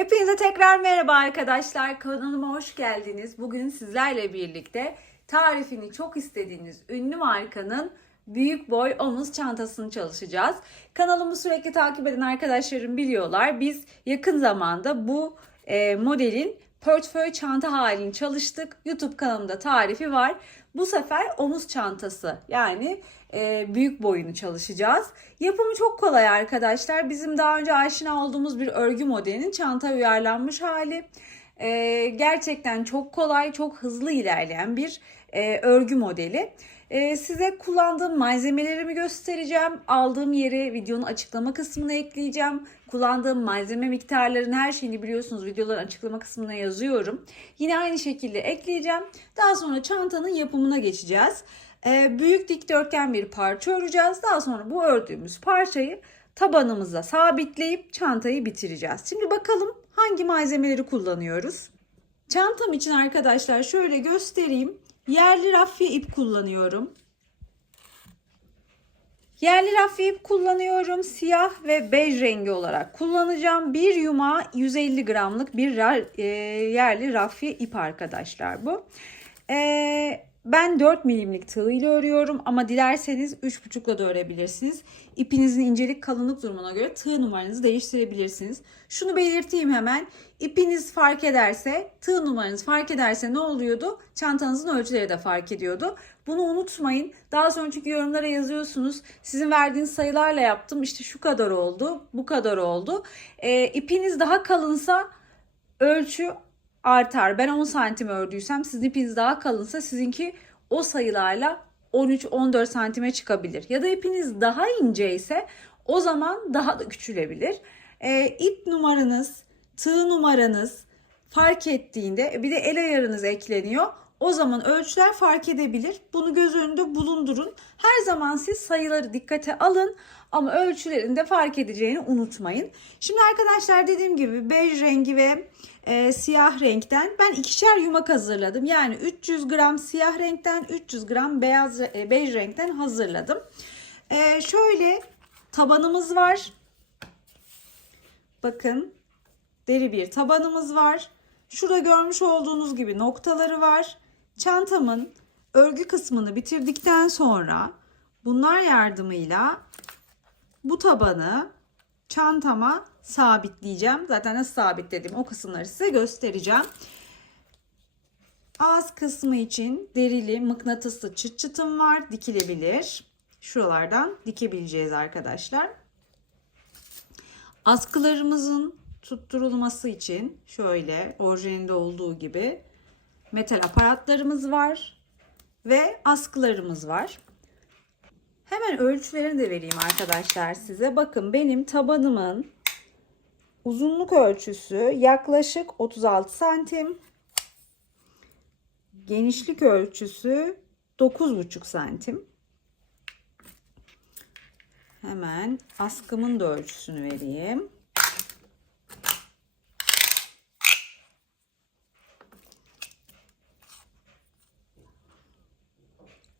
Hepinize tekrar merhaba arkadaşlar. Kanalıma hoş geldiniz. Bugün sizlerle birlikte tarifini çok istediğiniz ünlü markanın büyük boy omuz çantasını çalışacağız. Kanalımı sürekli takip eden arkadaşlarım biliyorlar. Biz yakın zamanda bu modelin portföy çanta halini çalıştık. YouTube kanalımda tarifi var. Bu sefer omuz çantası yani büyük boyunu çalışacağız. Yapımı çok kolay arkadaşlar. Bizim daha önce aşina olduğumuz bir örgü modelinin çanta uyarlanmış hali. Gerçekten çok kolay, çok hızlı ilerleyen bir örgü modeli. Size kullandığım malzemelerimi göstereceğim. Aldığım yeri videonun açıklama kısmına ekleyeceğim. Kullandığım malzeme miktarlarının her şeyini biliyorsunuz videoların açıklama kısmına yazıyorum. Yine aynı şekilde ekleyeceğim. Daha sonra çantanın yapımına geçeceğiz. Büyük dikdörtgen bir parça öreceğiz. Daha sonra bu ördüğümüz parçayı tabanımıza sabitleyip çantayı bitireceğiz. Şimdi bakalım hangi malzemeleri kullanıyoruz. Çantam için arkadaşlar şöyle göstereyim. Yerli rafya ip kullanıyorum. Yerli rafya ip kullanıyorum. Siyah ve bej rengi olarak kullanacağım. Bir yumağı 150 gramlık bir yerli rafya ip arkadaşlar bu. Ben 4 milimlik tığ ile örüyorum ama dilerseniz 3,5'la da örebilirsiniz. İpinizin incelik kalınlık durumuna göre tığ numaranızı değiştirebilirsiniz. Şunu belirteyim hemen. İpiniz fark ederse, tığ numaranız fark ederse ne oluyordu? Çantanızın ölçüleri de fark ediyordu. Bunu unutmayın. Daha sonra çünkü yorumlara yazıyorsunuz. Sizin verdiğiniz sayılarla yaptım. İşte şu kadar oldu, bu kadar oldu. İpiniz daha kalınsa ölçü artar. Ben 10 santim ördüysem sizin ipiniz daha kalınsa sizinki o sayılarla 13-14 santime çıkabilir. Ya da ipiniz daha ince ise o zaman daha da küçülebilir. İp numaranız, tığ numaranız fark ettiğinde bir de el ayarınız ekleniyor. O zaman ölçüler fark edebilir. Bunu göz önünde bulundurun. Her zaman siz sayıları dikkate alın ama ölçülerin de fark edeceğini unutmayın. Şimdi arkadaşlar dediğim gibi bej rengi ve siyah renkten ben ikişer yumak hazırladım. Yani 300 gram siyah renkten 300 gram bej renkten hazırladım. Şöyle tabanımız var. Bakın deri bir tabanımız var. Şurada görmüş olduğunuz gibi noktaları var. Çantamın örgü kısmını bitirdikten sonra bunlar yardımıyla bu tabanı çantama sabitleyeceğim. Zaten nasıl sabitledim o kısımları size göstereceğim. Ağız kısmı için derili mıknatıslı çıt çıtım var. Dikilebilir. Şuralardan dikebileceğiz arkadaşlar. Askılarımızın tutturulması için şöyle orijinalinde olduğu gibi metal aparatlarımız var ve askılarımız var. Hemen ölçülerini de vereyim arkadaşlar size. Bakın benim tabanımın uzunluk ölçüsü yaklaşık 36 santim. Genişlik ölçüsü 9,5 santim. Hemen askımın da ölçüsünü vereyim.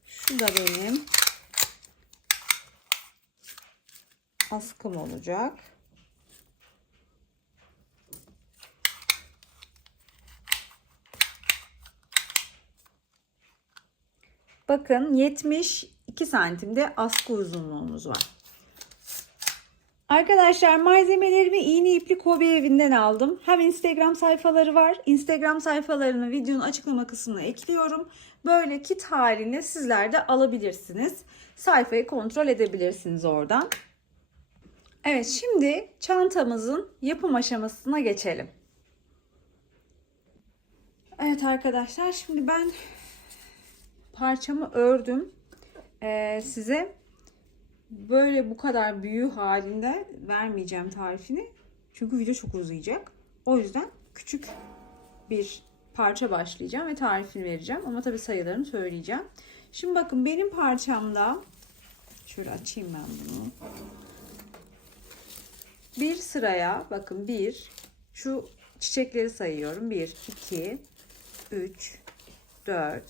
Şu da benim askım olacak. Bakın 72 santimde askı uzunluğumuz var. Arkadaşlar malzemelerimi iğne iplik hobi evinden aldım. Hem Instagram sayfaları var. Instagram sayfalarını videonun açıklama kısmına ekliyorum. Böyle kit halinde sizler de alabilirsiniz. Sayfayı kontrol edebilirsiniz oradan. Evet, şimdi çantamızın yapım aşamasına geçelim. Evet arkadaşlar, şimdi ben parçamı ördüm. Size böyle bu kadar büyüğü halinde vermeyeceğim tarifini. Çünkü video çok uzayacak. O yüzden küçük bir parça başlayacağım ve tarifini vereceğim. Ama tabii sayılarını söyleyeceğim. Şimdi bakın benim parçamda şöyle açayım ben bunu. Bir sıraya bakın şu çiçekleri sayıyorum. 1, 2, 3, 4,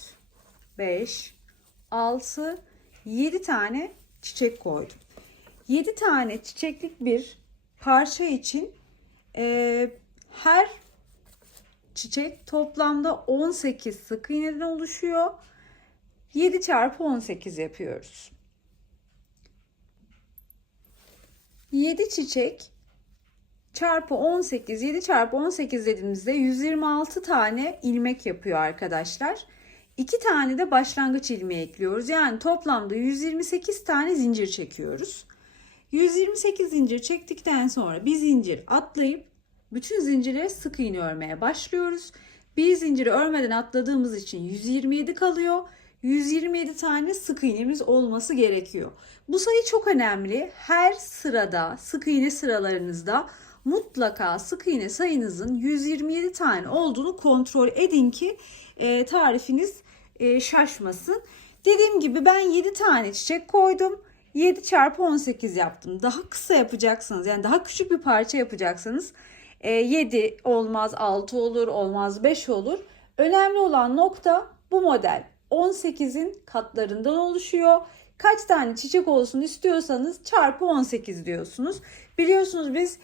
5, 6, 7 tane çiçek koydum. 7 tane çiçeklik bir parça için Her çiçek toplamda 18 sık iğneden oluşuyor. 7 çarpı 18 yapıyoruz. 7 çiçek çarpı 18, 7 çarpı 18 dediğimizde 126 tane ilmek yapıyor arkadaşlar. 2 tane de başlangıç ilmeği ekliyoruz. Yani toplamda 128 tane zincir çekiyoruz. 128 zincir çektikten sonra bir zincir atlayıp bütün zincirlere sık iğne örmeye başlıyoruz. Bir zinciri örmeden atladığımız için 127 kalıyor. 127 tane sık iğnemiz olması gerekiyor. Bu sayı çok önemli. Her sırada, sık iğne sıralarınızda mutlaka sık iğne sayınızın 127 tane olduğunu kontrol edin ki tarifiniz şaşmasın. Dediğim gibi ben 7 tane çiçek koydum. 7 çarpı 18 yaptım. Daha kısa yapacaksınız, yani daha küçük bir parça yapacaksanız 7 olmaz, 6 olur, olmaz 5 olur. Önemli olan nokta, bu model 18'in katlarından oluşuyor. Kaç tane çiçek olsun istiyorsanız çarpı 18 diyorsunuz. Biliyorsunuz biz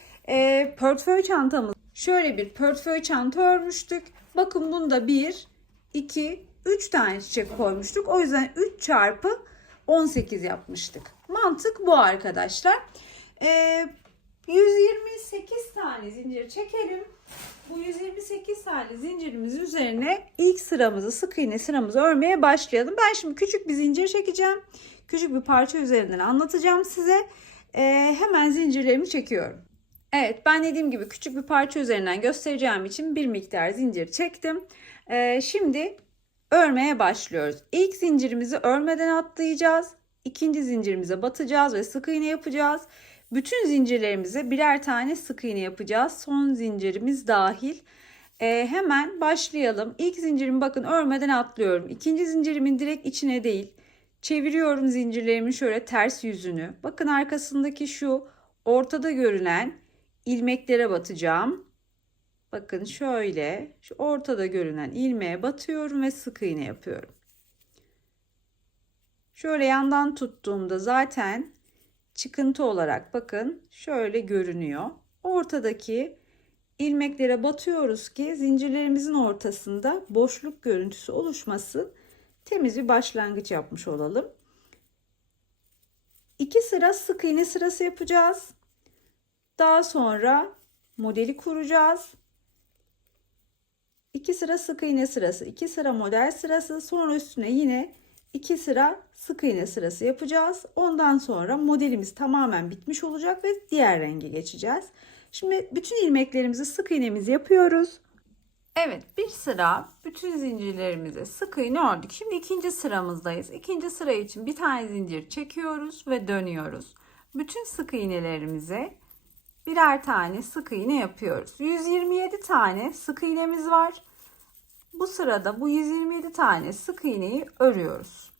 portföy çantamız, şöyle bir portföy çanta örmüştük. Bakın bunda 1, 2, 3 tane çiçek koymuştuk. O yüzden 3 çarpı 18 yapmıştık. Mantık bu arkadaşlar. 128 tane zincir çekelim. Bu 128 tane zincirimizin üzerine ilk sıramızı, sık iğne sıramızı örmeye başlayalım. Ben şimdi küçük bir zincir çekeceğim. Küçük bir parça üzerinden anlatacağım size. Hemen zincirlerimi çekiyorum. Evet, ben dediğim gibi küçük bir parça üzerinden göstereceğim için bir miktar zincir çektim. Şimdi örmeye başlıyoruz. İlk zincirimizi örmeden atlayacağız. İkinci zincirimize batacağız ve sık iğne yapacağız. Bütün zincirlerimize birer tane sık iğne yapacağız. Son zincirimiz dahil. Hemen başlayalım. İlk zincirimi bakın örmeden atlıyorum. İkinci zincirimin direkt içine değil. Çeviriyorum zincirlerimin şöyle ters yüzünü. Bakın arkasındaki şu ortada görünen ilmeklere batacağım. Bakın şöyle şu ortada görünen ilmeğe batıyorum ve sık iğne yapıyorum. Şöyle yandan tuttuğumda zaten çıkıntı olarak bakın şöyle görünüyor. Ortadaki ilmeklere batıyoruz ki zincirlerimizin ortasında boşluk görüntüsü oluşmasın. Temiz bir başlangıç yapmış olalım. 2 sıra sık iğne sırası yapacağız. Daha sonra modeli kuracağız. 2 sıra sık iğne sırası, 2 sıra model sırası, sonra üstüne yine 2 sıra sık iğne sırası yapacağız. Ondan sonra modelimiz tamamen bitmiş olacak ve diğer renge geçeceğiz. Şimdi bütün ilmeklerimizi, sık iğnemizi yapıyoruz. Evet, bir sıra bütün zincirlerimize sık iğne ördük. Şimdi ikinci sıramızdayız. İkinci sıra için bir tane zincir çekiyoruz ve dönüyoruz. Bütün sık iğnelerimize birer tane sık iğne yapıyoruz. 127 tane sık iğnemiz var. Bu sırada bu 127 tane sık iğneyi örüyoruz.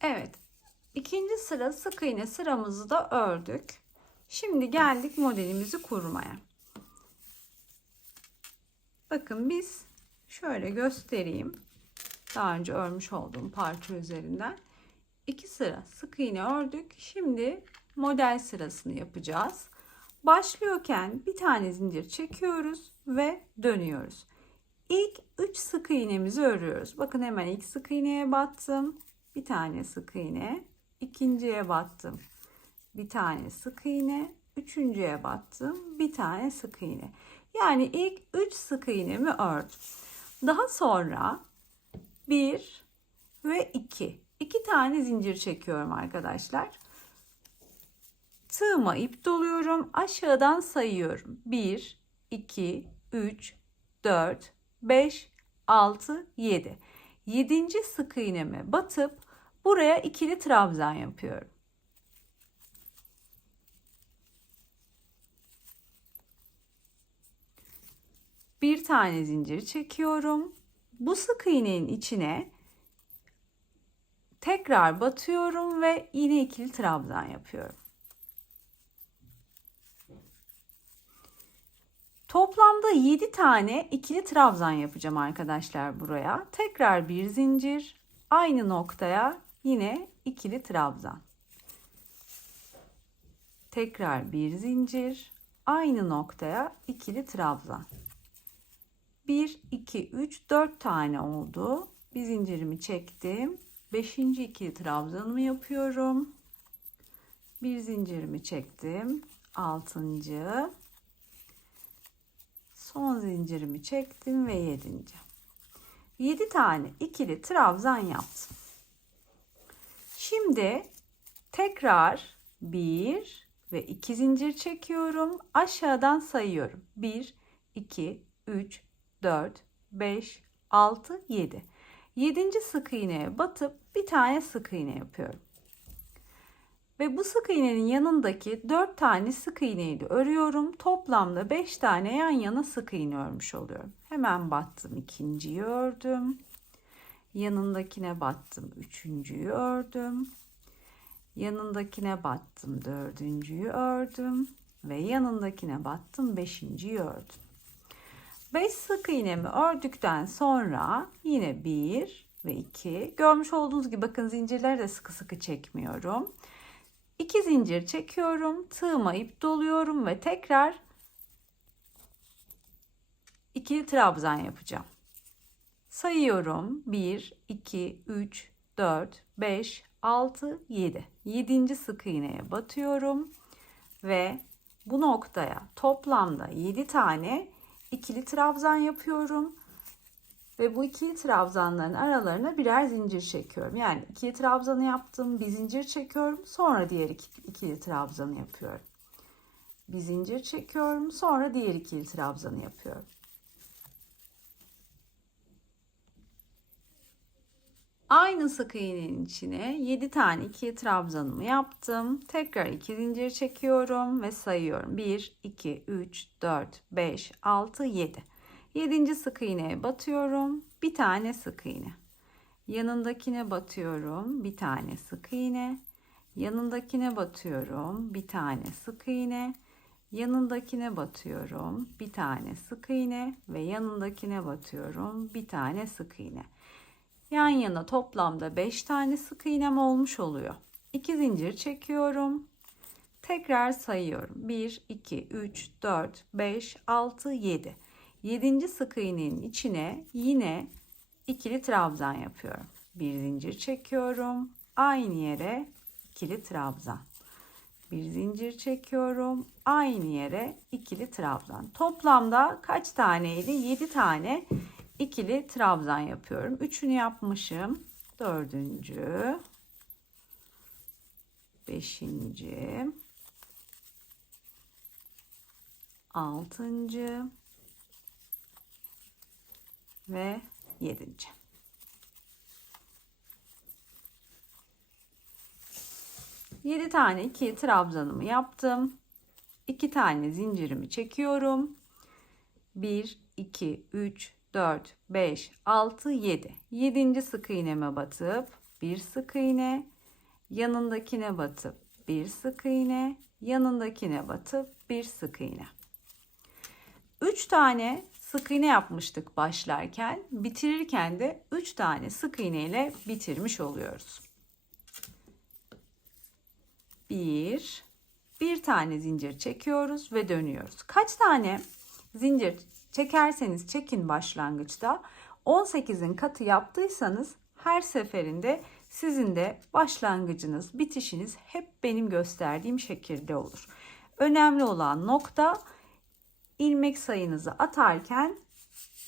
Evet. İkinci sıra sık iğne sıramızı da ördük. Şimdi geldik modelimizi kurmaya. Bakın biz şöyle göstereyim. Daha önce örmüş olduğum parça üzerinden. 2 sıra sık iğne ördük. Şimdi model sırasını yapacağız. Başlıyorken bir tane zincir çekiyoruz ve dönüyoruz. İlk 3 sık iğnemizi örüyoruz. Bakın hemen ilk sık iğneye battım. Bir tane sık iğne. İkinciye battım. Bir tane sık iğne. Üçüncüye battım. Bir tane sık iğne. Yani ilk 3 sık iğnemi ördüm. Daha sonra 1 ve 2. 2 tane zincir çekiyorum arkadaşlar. Tığıma ip doluyorum. Aşağıdan sayıyorum. 1, 2, 3, 4, 5, 6, 7. 7. sık iğneme batıp buraya ikili trabzan yapıyorum. Bir tane zincir çekiyorum. Bu sık iğnenin içine tekrar batıyorum ve yine ikili trabzan yapıyorum. Toplamda 7 tane ikili trabzan yapacağım arkadaşlar buraya. Tekrar bir zincir, Aynı noktaya yine ikili trabzan. Tekrar bir zincir. Aynı noktaya ikili trabzan. 1, 2, 3, 4 tane oldu. Bir zincirimi çektim. 5. ikili trabzanımı yapıyorum. Bir zincirimi çektim. 6. Son zincirimi çektim ve 7. 7 tane ikili trabzan yaptım. Şimdi tekrar 1 ve 2 zincir çekiyorum. Aşağıdan sayıyorum. 1, 2, 3, 4, 5, 6, 7. 7. sık iğneye batıp bir tane sık iğne yapıyorum. Ve bu sık iğnenin yanındaki 4 tane sık iğneyi de örüyorum. Toplamda 5 tane yan yana sık iğne örmüş oluyorum. Hemen battım, ikinciyi ördüm. Yanındakine battım, üçüncüyü ördüm. Yanındakine battım, dördüncüyü ördüm. Ve yanındakine battım, beşinciyi ördüm. 5 sık iğnemi ördükten sonra yine 1 ve 2. Görmüş olduğunuz gibi bakın zincirleri de sıkı sıkı çekmiyorum. 2 zincir çekiyorum. Tığıma ip doluyorum ve tekrar ikili trabzan yapacağım. Sayıyorum. 1, 2, 3, 4, 5, 6, 7. 7. sık iğneye batıyorum. Ve bu noktaya toplamda 7 tane ikili trabzan yapıyorum. Ve bu ikili trabzanların aralarına birer zincir çekiyorum. Yani ikili trabzanı yaptım, bir zincir çekiyorum, sonra diğer ikili trabzanı yapıyorum. Bir zincir çekiyorum, sonra diğer ikili trabzanı yapıyorum. Aynı sık iğnenin içine 7 tane ikili trabzanımı yaptım. Tekrar 2 zincir çekiyorum ve sayıyorum. 1, 2, 3, 4, 5, 6, 7. 7. sık iğneye batıyorum. Bir tane sık iğne. Yanındakine batıyorum. Bir tane sık iğne. Yanındakine batıyorum. Bir tane sık iğne. Yanındakine batıyorum. Bir tane sık iğne ve yanındakine batıyorum. Bir tane sık iğne. Yan yana toplamda 5 tane sık iğnem olmuş oluyor. 2 zincir çekiyorum. Tekrar sayıyorum. 1, 2, 3, 4, 5, 6, 7. 7. sık iğnenin içine yine ikili trabzan yapıyorum. Bir zincir çekiyorum. Aynı yere ikili trabzan. Bir zincir çekiyorum. Aynı yere ikili trabzan. Toplamda kaç taneydi? 7 tane ikili trabzan yapıyorum. 3'ünü yapmışım. 4. 5. 6. ve 7. Yedi tane ikili trabzanımı yaptım. 2 tane zincirimi çekiyorum. 1, 2, 3, 4, 5, 6, 7. 7. sık iğneme batıp bir sık iğne, yanındakine batıp bir sık iğne, yanındakine batıp bir sık iğne. 3 tane sık iğne yapmıştık başlarken, bitirirken de 3 tane sık iğne ile bitirmiş oluyoruz. Bir tane zincir çekiyoruz ve dönüyoruz. Kaç tane zincir çekerseniz çekin başlangıçta 18'in katı yaptıysanız her seferinde sizin de başlangıcınız, bitişiniz hep benim gösterdiğim şekilde olur. Önemli olan nokta ilmek sayınızı atarken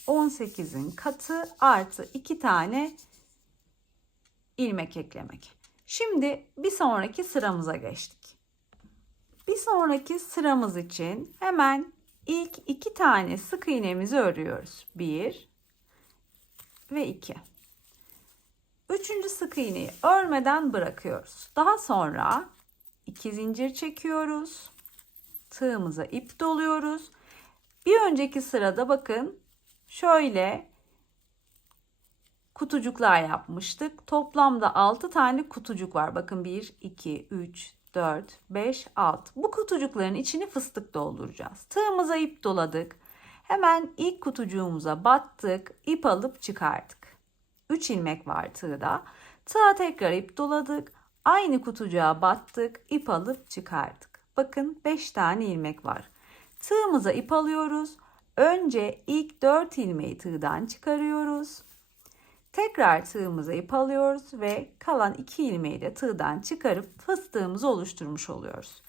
18'in katı artı 2 tane ilmek eklemek. Şimdi bir sonraki sıramıza geçtik. Bir sonraki sıramız için hemen ilk 2 tane sık iğnemizi örüyoruz. 1 ve 2. 3. sık iğneyi örmeden bırakıyoruz. Daha sonra 2 zincir çekiyoruz. Tığımıza ip doluyoruz. Bir önceki sırada bakın şöyle kutucuklar yapmıştık. Toplamda 6 tane kutucuk var. Bakın 1, 2, 3, 4, 5, 6. Bu kutucukların içini fıstık dolduracağız. Tığımıza ip doladık. Hemen ilk kutucuğumuza battık. İp alıp çıkardık. 3 ilmek var tığda. Tığa tekrar ip doladık. Aynı kutucuğa battık. İp alıp çıkardık. Bakın 5 tane ilmek var. Tığımıza ip alıyoruz. Önce ilk 4 ilmeği tığdan çıkarıyoruz. Tekrar tığımıza ip alıyoruz ve kalan 2 ilmeği de tığdan çıkarıp fıstığımızı oluşturmuş oluyoruz.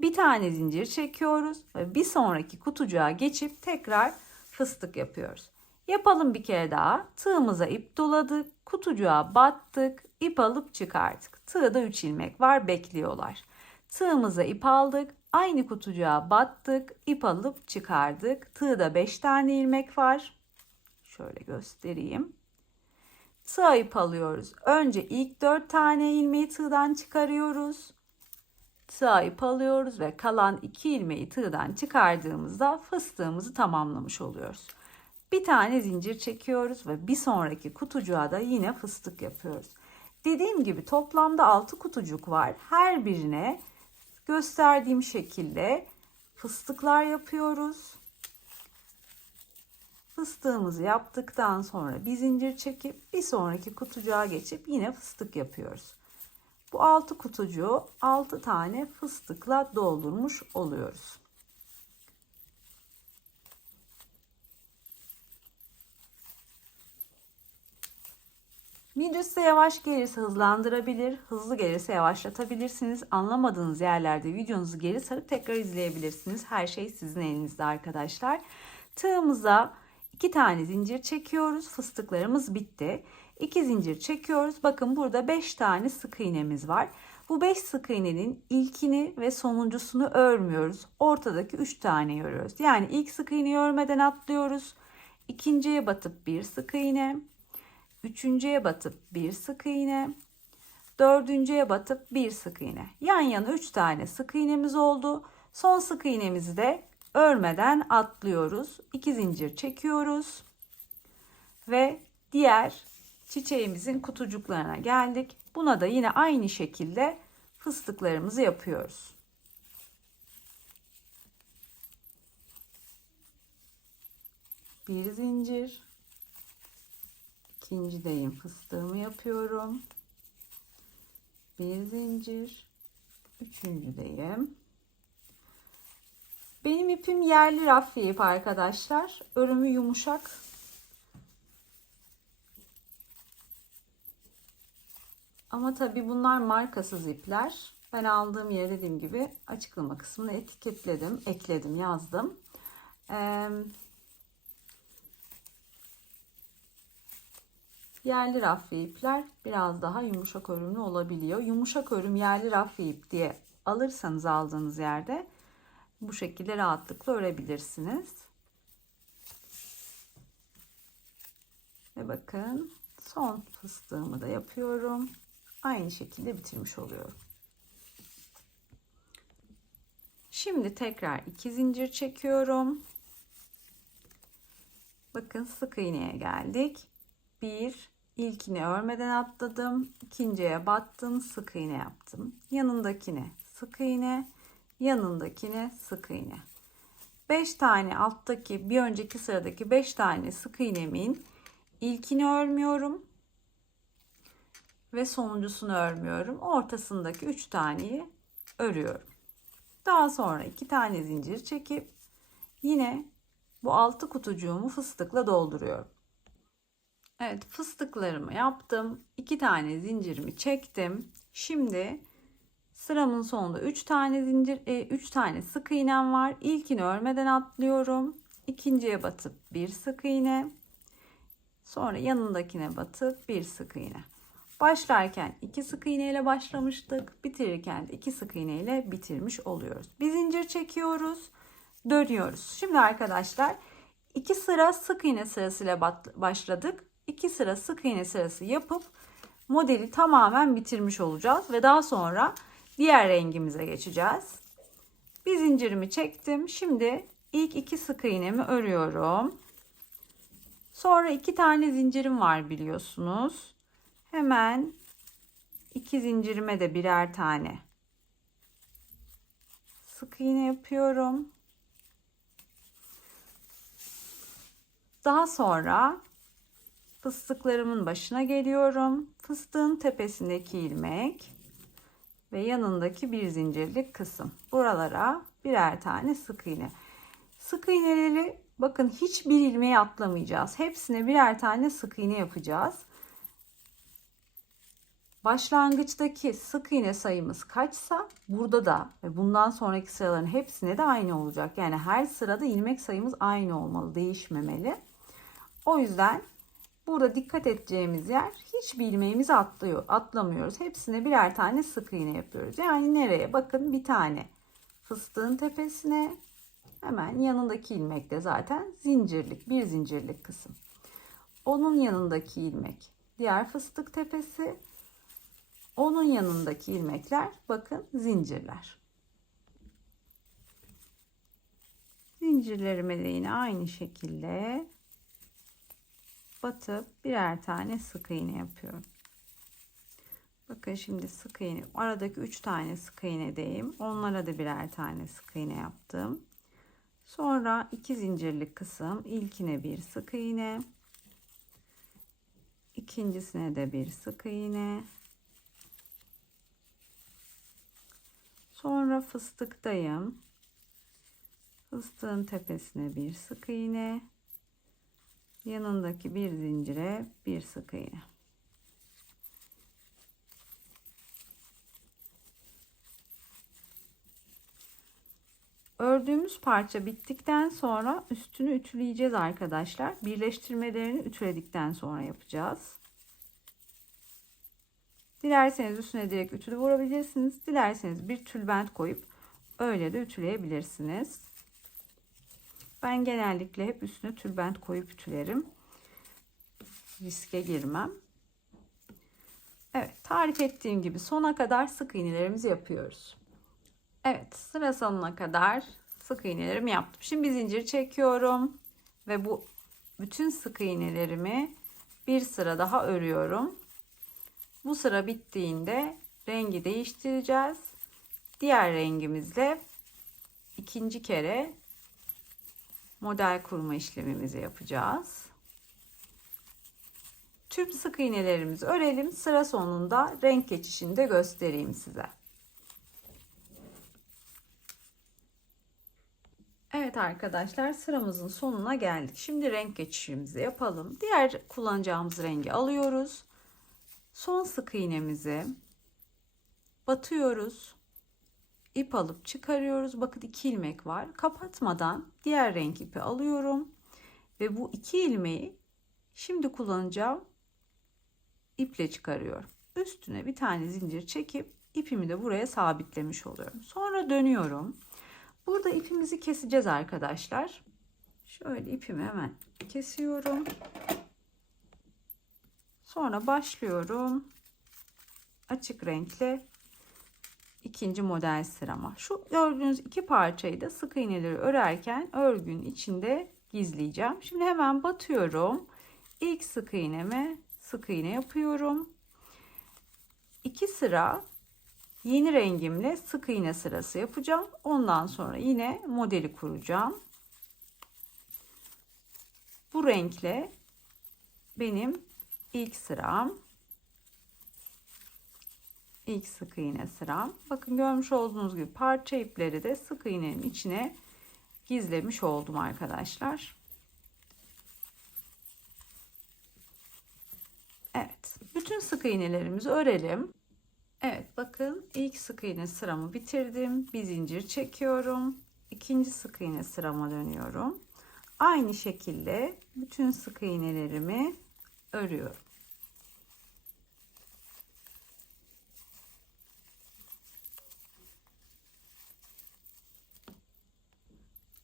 Bir tane zincir çekiyoruz ve bir sonraki kutucuğa geçip tekrar fıstık yapıyoruz. Yapalım bir kere daha. Tığımıza ip doladık, kutucuğa battık, ip alıp çıkardık. Tığda 3 ilmek var, bekliyorlar. Tığımıza ip aldık, aynı kutucuğa battık, ip alıp çıkardık. Tığda 5 tane ilmek var. Şöyle göstereyim. Tığa ip alıyoruz. Önce ilk 4 tane ilmeği tığdan çıkarıyoruz. Tığa ip alıyoruz ve kalan 2 ilmeği tığdan çıkardığımızda fıstığımızı tamamlamış oluyoruz. Bir tane zincir çekiyoruz ve bir sonraki kutucuğa da yine fıstık yapıyoruz. Dediğim gibi toplamda 6 kutucuk var. Her birine gösterdiğim şekilde fıstıklar yapıyoruz. Fıstığımızı yaptıktan sonra bir zincir çekip bir sonraki kutucuğa geçip yine fıstık yapıyoruz. Bu 6 kutucuğu 6 tane fıstıkla doldurmuş oluyoruz. Video size yavaş gelirse hızlandırabilir, hızlı gelirse yavaşlatabilirsiniz. Anlamadığınız yerlerde videonuzu geri sarıp tekrar izleyebilirsiniz. Her şey sizin elinizde arkadaşlar. Tığımıza 2 tane zincir çekiyoruz. Fıstıklarımız bitti. 2 zincir çekiyoruz. Bakın burada 5 tane sık iğnemiz var. Bu 5 sık iğnenin ilkini ve sonuncusunu örmüyoruz. Ortadaki 3 tane örüyoruz. Yani ilk sık iğneyi örmeden atlıyoruz. İkinciye batıp bir sık iğne. Üçüncüye batıp bir sık iğne. Dördüncüye batıp bir sık iğne. Yan yana 3 tane sık iğnemiz oldu. Son sık iğnemizi de örmeden atlıyoruz. 2 zincir çekiyoruz. Ve diğer çiçeğimizin kutucuklarına geldik. Buna da yine aynı şekilde fıstıklarımızı yapıyoruz. Bir zincir. İkincideyim, fıstığımı yapıyorum. Bir zincir. Üçüncüdeyim. Benim ipim yerli rafya ip arkadaşlar. Örümü yumuşak. Ama tabii bunlar markasız ipler. Ben aldığım yere dediğim gibi açıklama kısmına etiketledim, ekledim, yazdım. Yerli rafya ipler biraz daha yumuşak örümlü olabiliyor. Yumuşak örüm yerli rafya ip diye alırsanız aldığınız yerde bu şekilde rahatlıkla örebilirsiniz. Ve bakın son fıstığımı da yapıyorum. Aynı şekilde bitirmiş oluyorum. Şimdi tekrar 2 zincir çekiyorum. Bakın sık iğneye geldik. İlkini örmeden atladım. İkinciye battım, sık iğne yaptım. Yanındakine sık iğne, yanındakine sık iğne. 5 tane alttaki bir önceki sıradaki 5 tane sık iğnemin ilkini örmüyorum ve sonuncusunu örmüyorum. Ortasındaki 3 taneyi örüyorum. Daha sonra 2 tane zincir çekip yine bu 6 kutucuğumu fıstıkla dolduruyorum. Evet, fıstıklarımı yaptım. 2 tane zincirimi çektim. Şimdi sıramın sonunda 3 tane zincir 3 tane sık iğnem var. İlkini örmeden atlıyorum. İkinciye batıp bir sık iğne. Sonra yanındakine batıp bir sık iğne. Başlarken 2 sık iğne ile başlamıştık. Bitirirken de 2 sık iğne ile bitirmiş oluyoruz. Bir zincir çekiyoruz. Dönüyoruz. Şimdi arkadaşlar 2 sıra sık iğne sırasıyla başladık. 2 sıra sık iğne sırası yapıp modeli tamamen bitirmiş olacağız ve daha sonra diğer rengimize geçeceğiz. Bir zincirimi çektim. Şimdi ilk 2 sık iğnemi örüyorum. Sonra 2 tane zincirim var biliyorsunuz. Hemen 2 zincirime de birer tane sık iğne yapıyorum. Daha sonra Fıstıklarımın başına geliyorum. Fıstığın tepesindeki ilmek ve yanındaki bir zincirlik kısım. Buralara birer tane sık iğne. Sık iğneleri bakın hiçbir ilmeği atlamayacağız. Hepsine birer tane sık iğne yapacağız. Başlangıçtaki sık iğne sayımız kaçsa burada da ve bundan sonraki sıraların hepsine de aynı olacak. Yani her sırada ilmek sayımız aynı olmalı, değişmemeli. O yüzden burada dikkat edeceğimiz yer hiçbir ilmeğimizi atlamıyoruz. Hepsine birer tane sık iğne yapıyoruz. Yani nereye? Bakın bir tane fıstığın tepesine, hemen yanındaki ilmek de zaten zincirlik, bir zincirlik kısım. Onun yanındaki ilmek diğer fıstık tepesi. Onun yanındaki ilmekler bakın zincirler. Zincirlerime de yine aynı şekilde batıp birer tane sık iğne yapıyorum. Bakın şimdi sık iğne, aradaki 3 tane sık iğnedeyim. Onlara da birer tane sık iğne yaptım. Sonra 2 zincirlik kısım, ilkine bir sık iğne, ikincisine de bir sık iğne. Sonra fıstıktayım. Fıstığın tepesine bir sık iğne, yanındaki bir zincire bir sık iğne. Ördüğümüz parça bittikten sonra üstünü ütüleyeceğiz arkadaşlar. Birleştirmelerini ütüledikten sonra yapacağız. Dilerseniz üstüne direkt ütülü vurabilirsiniz. Dilerseniz bir tülbent koyup öyle de ütüleyebilirsiniz. Ben genellikle hep üstüne tülbent koyup ütülerim. Riske girmem. Evet, tarif ettiğim gibi sona kadar sık iğnelerimizi yapıyoruz. Evet, sıra sonuna kadar sık iğnelerimi yaptım. Şimdi zincir çekiyorum ve bu bütün sık iğnelerimi bir sıra daha örüyorum. Bu sıra bittiğinde rengi değiştireceğiz. Diğer rengimizle ikinci kere model kurma işlemimizi yapacağız. Tüm sık iğnelerimizi örelim. Sıra sonunda renk geçişini de göstereyim size. Evet arkadaşlar, sıramızın sonuna geldik. Şimdi renk geçişimizi yapalım. Diğer kullanacağımız rengi alıyoruz. Son sık iğnemizi batıyoruz. İp alıp çıkarıyoruz. Bakın 2 ilmek var. Kapatmadan diğer renk ipi alıyorum. Ve bu 2 ilmeği şimdi kullanacağım iple çıkarıyorum. Üstüne bir tane zincir çekip ipimi de buraya sabitlemiş oluyorum. Sonra dönüyorum. Burada ipimizi keseceğiz arkadaşlar. Şöyle ipimi hemen kesiyorum. Sonra başlıyorum. Açık renkle ikinci model sırama. Şu gördüğünüz 2 parçayı da sık iğneleri örerken örgünün içinde gizleyeceğim. Şimdi hemen batıyorum. İlk sık iğneme sık iğne yapıyorum. 2 sıra yeni rengimle sık iğne sırası yapacağım. Ondan sonra yine modeli kuracağım. Bu renkle benim ilk sıram, ilk sık iğne sıram. Bakın görmüş olduğunuz gibi parça ipleri de sık iğnenin içine gizlemiş oldum arkadaşlar. Evet, bütün sık iğnelerimizi örelim. Evet, bakın ilk sık iğne sıramı bitirdim. Bir zincir çekiyorum. İkinci sık iğne sırama dönüyorum. Aynı şekilde bütün sık iğnelerimi örüyorum.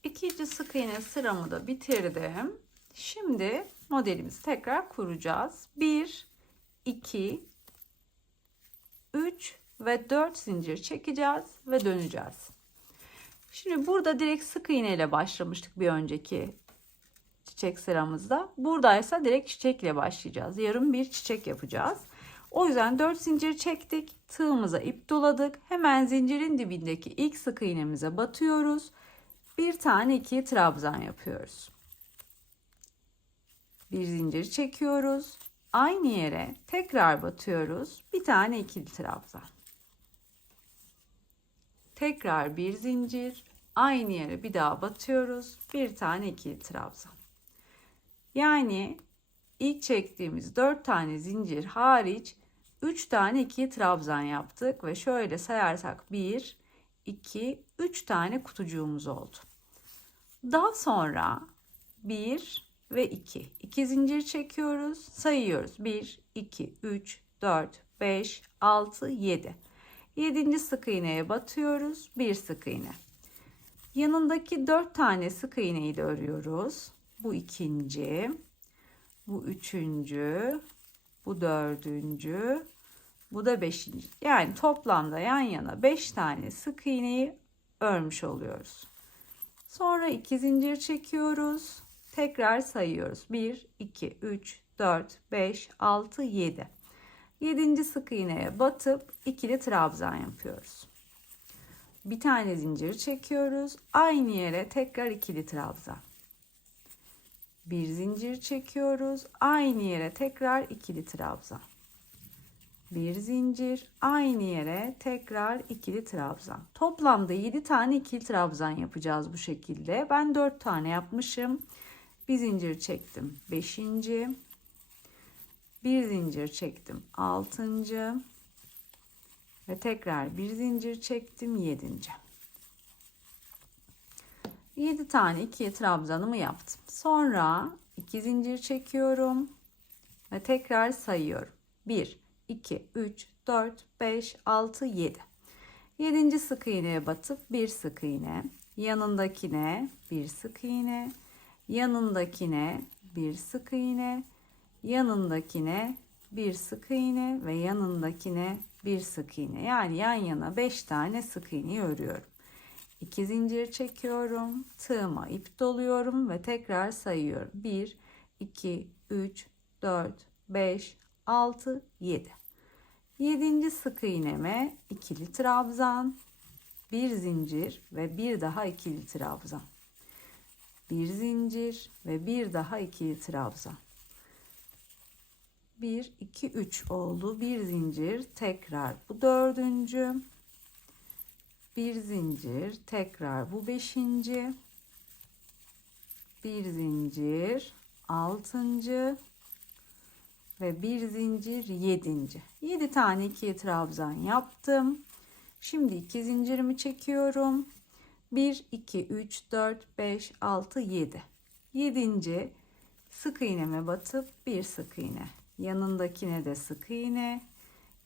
İkinci sık iğne sıramı da bitirdim. Şimdi modelimizi tekrar kuracağız. 1, 2, 3 ve 4 zincir çekeceğiz ve döneceğiz. Şimdi burada direkt sık iğne ile başlamıştık bir önceki çiçek sıramızda. Buradaysa direkt çiçekle başlayacağız. Yarım bir çiçek yapacağız. O yüzden 4 zincir çektik. Tığımıza ip doladık. Hemen zincirin dibindeki ilk sık iğnemize batıyoruz. Bir tane ikili trabzan yapıyoruz. Bir zincir çekiyoruz. Aynı yere tekrar batıyoruz. Bir tane ikili trabzan. Tekrar bir zincir. Aynı yere bir daha batıyoruz. Bir tane ikili trabzan. Yani ilk çektiğimiz 4 tane zincir hariç 3 tane ikili trabzan yaptık ve şöyle sayarsak 1, 2, 3 tane kutucuğumuz oldu. Daha sonra 1 ve 2 zincir çekiyoruz, sayıyoruz. 1, 2, 3, 4, 5, 6, 7. 7. sık iğneye batıyoruz, bir sık iğne. Yanındaki 4 tane sık iğneyi de örüyoruz. Bu ikinci, bu üçüncü, bu dördüncü, bu da beşinci. Yani toplamda yan yana 5 tane sık iğneyi örmüş oluyoruz. Sonra 2 zincir çekiyoruz. Tekrar sayıyoruz. 1, 2, 3, 4, 5, 6, 7. 7. sık iğneye batıp ikili trabzan yapıyoruz. Bir tane zincir çekiyoruz. Aynı yere tekrar ikili trabzan. Bir zincir çekiyoruz. Aynı yere tekrar ikili trabzan. Bir zincir, aynı yere tekrar ikili trabzan. Toplamda 7 tane ikili trabzan yapacağız bu şekilde. Ben 4 tane yapmışım. Bir zincir çektim. 5. Bir zincir çektim. 6. Ve tekrar bir zincir çektim. 7. 7 tane ikili trabzanımı yaptım. Sonra 2 zincir çekiyorum ve tekrar sayıyorum. 1, 2, 3, 4, 5, 6, 7. 7. sık iğneye batıp bir sık iğne, yanındakine bir sık iğne, yanındakine bir sık iğne, yanındakine bir sık iğne ve yanındakine bir sık iğne. Yani yan yana 5 tane sık iğneyi örüyorum. 2 zincir çekiyorum, tığıma ip doluyorum ve tekrar sayıyorum. 1, 2, 3, 4, 5, 6, 7. 7. sık iğneme ikili trabzan, bir zincir ve bir daha ikili trabzan. Bir zincir ve bir daha ikili trabzan. 1, 2, 3 oldu. Bir zincir, tekrar bu 4. Bir zincir, tekrar bu 5. Bir zincir, 6. ve bir zincir 7. 7 tane ikili trabzan yaptım. Şimdi 2 zincirimi çekiyorum. 1, 2, 3, 4, 5, 6, 7. 7. sık iğneme batıp bir sık iğne. Yanındakine de sık iğne.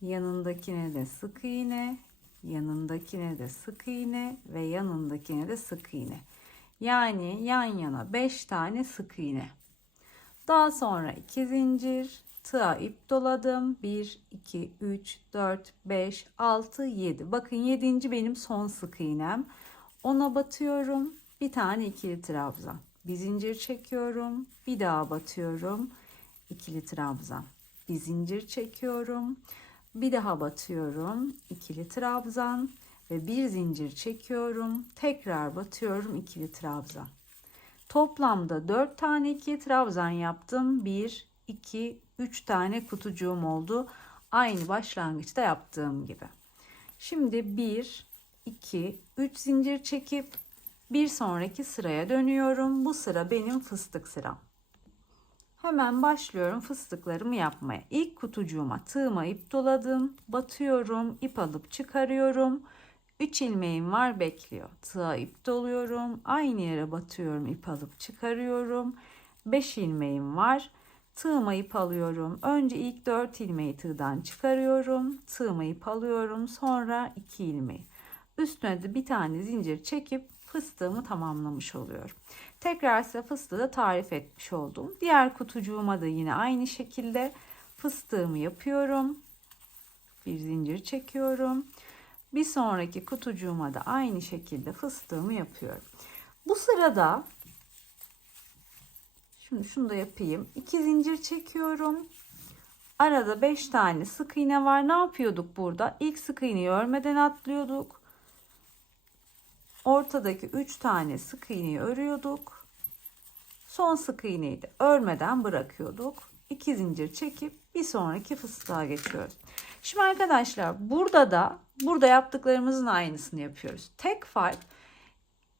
Yanındakine de sık iğne. Yanındakine de sık iğne ve yanındakine de sık iğne. Yani yan yana 5 tane sık iğne. Daha sonra 2 zincir, tığa ip doladım. 1, 2, 3, 4, 5, 6, 7. Bakın 7. benim son sık iğnem. Ona batıyorum. Bir tane ikili trabzan. Bir zincir çekiyorum. Bir daha batıyorum. İkili trabzan. Bir zincir çekiyorum. Bir daha batıyorum. İkili trabzan ve bir zincir çekiyorum. Tekrar batıyorum. İkili trabzan. Toplamda 4 tane ikili trabzan yaptım. 1, 2, 3 tane kutucuğum oldu. Aynı başlangıçta yaptığım gibi. Şimdi 1, 2, 3 zincir çekip bir sonraki sıraya dönüyorum. Bu sıra benim fıstık sıram. Hemen başlıyorum fıstıklarımı yapmaya. İlk kutucuğuma tığıma ip doladım. Batıyorum, ip alıp çıkarıyorum. 3 ilmeğim var, bekliyor. Tığa ip doluyorum. Aynı yere batıyorum, ip alıp çıkarıyorum. 5 ilmeğim var. Tığıma ip alıyorum. Önce ilk 4 ilmeği tığdan çıkarıyorum. Tığıma ip alıyorum. Sonra 2 ilmeği. Üstüne de bir tane zincir çekip fıstığımı tamamlamış oluyorum. Tekrar size fıstığı da tarif etmiş oldum. Diğer kutucuğuma da yine aynı şekilde fıstığımı yapıyorum. Bir zincir çekiyorum. Bir sonraki kutucuğuma da aynı şekilde fıstığımı yapıyorum. Bu sırada şimdi şunu da yapayım. 2 zincir çekiyorum. Arada 5 tane sık iğne var. Ne yapıyorduk burada? İlk sık iğneyi örmeden atlıyorduk. Ortadaki 3 tane sık iğneyi örüyorduk. Son sık iğneyi de örmeden bırakıyorduk. 2 zincir çekip bir sonraki fıstığa geçiyoruz. Şimdi arkadaşlar burada yaptıklarımızın aynısını yapıyoruz. Tek fark,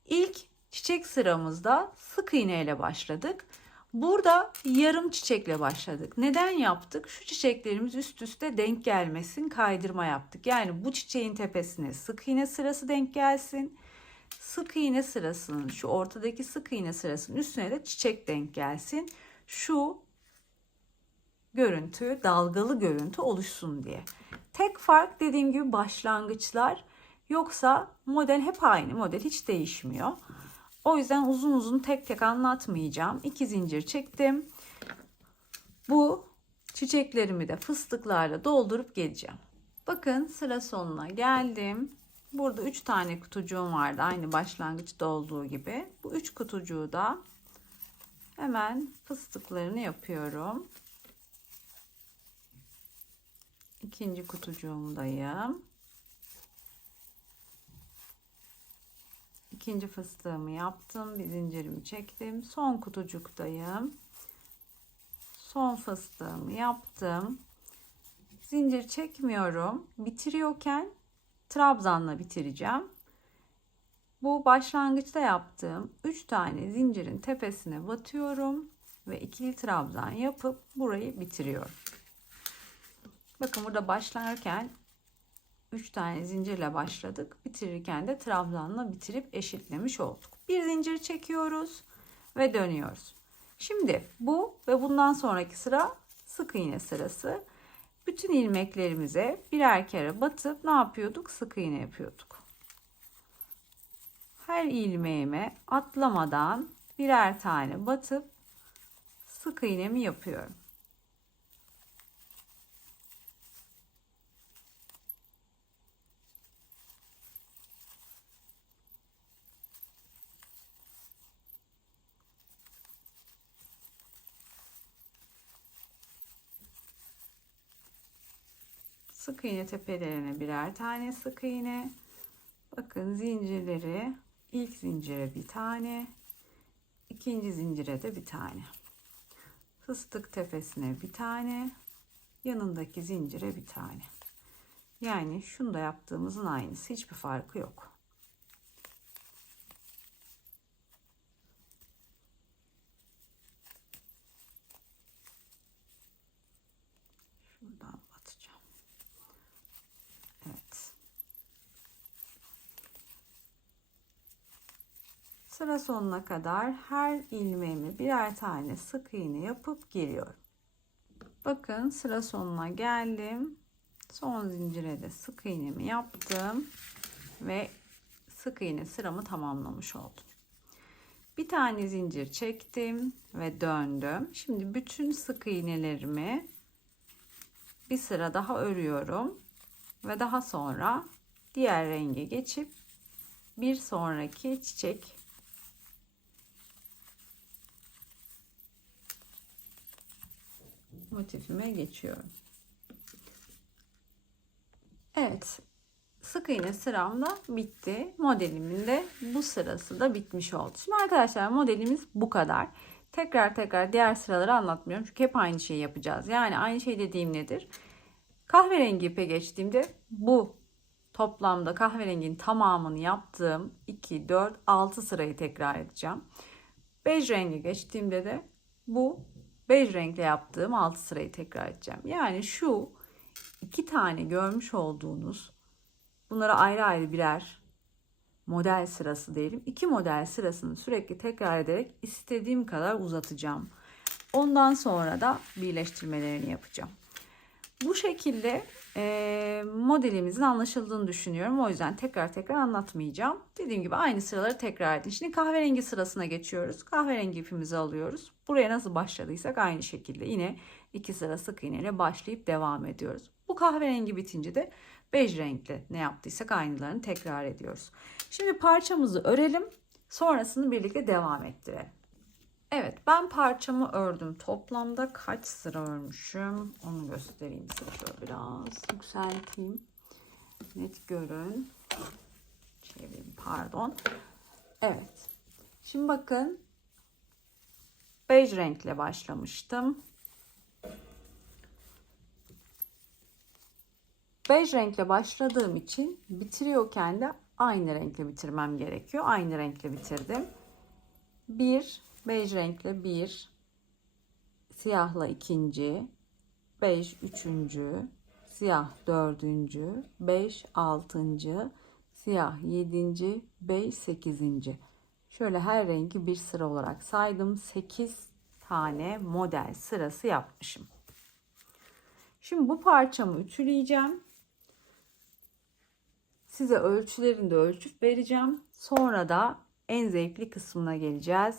ilk çiçek sıramızda sık iğne ile başladık. Burada yarım çiçekle başladık. Neden yaptık? Şu çiçeklerimiz üst üste denk gelmesin, kaydırma yaptık. Yani bu çiçeğin tepesine sık iğne sırası denk gelsin. Sık iğne sırasının, şu ortadaki sık iğne sırasının üstüne de çiçek denk gelsin. Şu görüntü, dalgalı görüntü oluşsun diye. Tek fark dediğim gibi başlangıçlar. Yoksa model hep aynı. Model hiç değişmiyor. O yüzden uzun uzun tek tek anlatmayacağım. 2 zincir çektim. Bu çiçeklerimi de fıstıklarla doldurup geleceğim. Bakın sıra sonuna geldim. Burada 3 tane kutucuğum vardı. Aynı başlangıçta olduğu gibi. Bu 3 kutucuğu da hemen fıstıklarını yapıyorum. İkinci kutucuğumdayım. İkinci fıstığımı yaptım. Bir zincirimi çektim. Son kutucuktayım. Son fıstığımı yaptım. Zincir çekmiyorum. Bitiriyorken trabzanla bitireceğim. Bu başlangıçta yaptığım 3 tane zincirin tepesine batıyorum ve ikili trabzan yapıp burayı bitiriyorum. Bakın burada başlarken 3 tane zincirle başladık. Bitirirken de trabzanla bitirip eşitlemiş olduk. Bir zincir çekiyoruz ve dönüyoruz. Şimdi bu ve bundan sonraki sıra sık iğne sırası. Bütün ilmeklerimize birer kere batıp ne yapıyorduk? Sık iğne yapıyorduk. Her ilmeğime atlamadan birer tane batıp sık iğnemi yapıyorum. Sık iğne tepelerine birer tane sık iğne. Bakın zincirleri, ilk zincire bir tane, ikinci zincire de bir tane. Fıstık tepesine bir tane, yanındaki zincire bir tane. Yani şunu da yaptığımızın aynısı, hiçbir farkı yok. Şuradan batacağım. Evet. Sıra sonuna kadar her ilmeğime birer tane sık iğne yapıp geliyorum. Bakın sıra sonuna geldim. Son zincire de sık iğnemi yaptım ve sık iğne sıramı tamamlamış oldum. Bir tane zincir çektim ve döndüm. Şimdi bütün sık iğnelerimi bir sıra daha örüyorum ve daha sonra diğer renge geçip bir sonraki çiçek motifime geçiyorum. Evet, sık iğne sıram da bitti. Modelimin de bu sırası da bitmiş oldu. Şimdi arkadaşlar modelimiz bu kadar. Tekrar diğer sıraları anlatmıyorum. Çünkü hep aynı şeyi yapacağız. Yani aynı şey dediğim nedir? Kahverengi ipe geçtiğimde bu toplamda kahverenginin tamamını yaptığım 2, 4, 6 sırayı tekrar edeceğim. Bej rengi geçtiğimde de bu bej renkle yaptığım 6 sırayı tekrar edeceğim. Yani şu 2 tane görmüş olduğunuz, bunlara ayrı ayrı birer model sırası diyelim. 2 model sırasını sürekli tekrar ederek istediğim kadar uzatacağım. Ondan sonra da birleştirmelerini yapacağım. Bu şekilde modelimizin anlaşıldığını düşünüyorum. O yüzden tekrar anlatmayacağım. Dediğim gibi aynı sıraları tekrar edin. Şimdi kahverengi sırasına geçiyoruz. Kahverengi ipimizi alıyoruz. Buraya nasıl başladıysak aynı şekilde yine 2 sıra sık iğne ile başlayıp devam ediyoruz. Bu kahverengi bitince de bej renkli ne yaptıysak aynılarını tekrar ediyoruz. Şimdi parçamızı örelim. Sonrasını birlikte devam ettirelim. Evet, ben parçamı ördüm. Toplamda kaç sıra örmüşüm onu göstereyim size. Şöyle biraz yükselteyim. Net görün. Çevireyim, pardon. Evet. Şimdi bakın. bej renkle başlamıştım. Bej renkle başladığım için bitiriyorken de aynı renkle bitirmem gerekiyor. Aynı renkle bitirdim. Bir bej renkle bir, siyahla ikinci, bej üçüncü, siyah dördüncü, bej altıncı, siyah yedinci, bej sekizinci. Şöyle her rengi bir sıra olarak saydım. 8 tane model sırası yapmışım. Şimdi bu parçamı ütüleyeceğim. Size ölçülerini de ölçüp vereceğim. Sonra da en zevkli kısmına geleceğiz.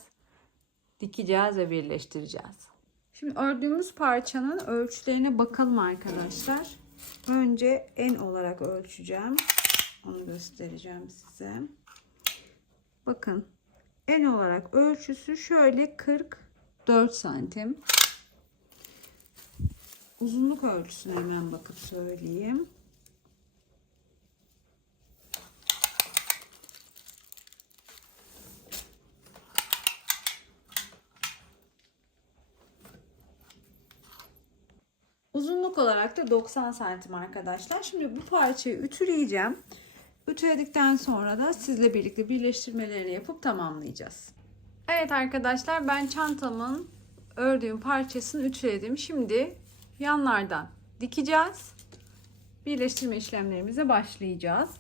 Dikeceğiz ve birleştireceğiz. Şimdi ördüğümüz parçanın ölçülerine bakalım arkadaşlar. Önce en olarak ölçeceğim. Onu göstereceğim size. Bakın. En olarak ölçüsü şöyle 44 santim. Uzunluk ölçüsüne hemen bakıp söyleyeyim. Uzunluk olarak da 90 santim arkadaşlar. Şimdi bu parçayı ütüleyeceğim. Ütüledikten sonra da sizle birlikte birleştirmelerini yapıp tamamlayacağız. Evet arkadaşlar, ben çantamın ördüğüm parçasını ütüledim. Şimdi yanlardan dikeceğiz. Birleştirme işlemlerimize başlayacağız.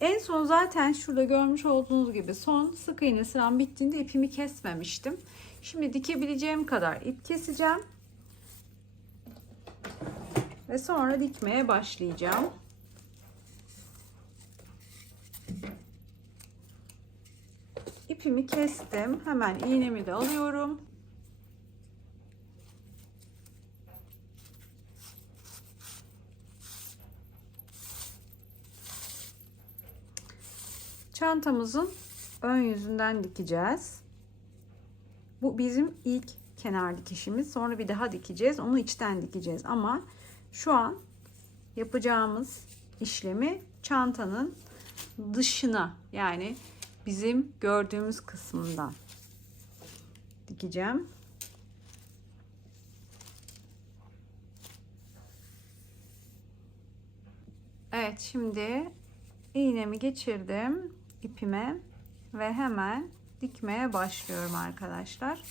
En son zaten şurada görmüş olduğunuz gibi son sık iğne sıram bittiğinde ipimi kesmemiştim. Şimdi dikebileceğim kadar ip keseceğim. Ve sonra dikmeye başlayacağım. İpimi kestim. Hemen iğnemi de alıyorum. Çantamızın ön yüzünden dikeceğiz. Bu bizim ilk kenar dikişimiz. Sonra bir daha dikeceğiz. Onu içten dikeceğiz. Ama şu an yapacağımız işlemi çantanın dışına, yani bizim gördüğümüz kısmından dikeceğim. Evet, şimdi iğnemi geçirdim ipime ve hemen dikmeye başlıyorum arkadaşlar.